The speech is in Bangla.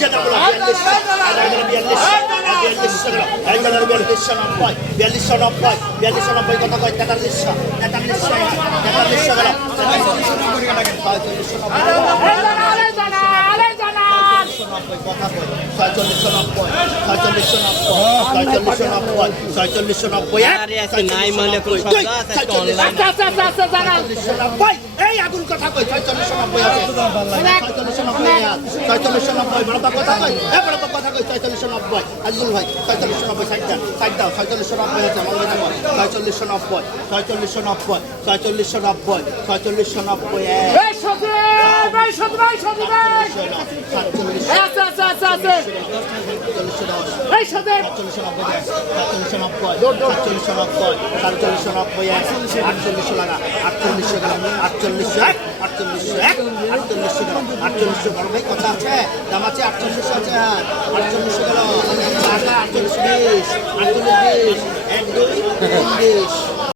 যে দাম হলো 4290 কথা কয় 4300 গেল 4690 এই আগুন কথা কই 4690 আছে 4690 বড় কথা কই বড় কথা কই 4690 আজুল ভাই 4690 সাইড দাও 4690 আছে মনে রাখো 4690 এই সাথে ভাই আছে এই সাথে 48 লাগা 48 বড় ভাই কথা আছে দাম আছে 48 আছে 48 গেল 48 20 48 1 2 30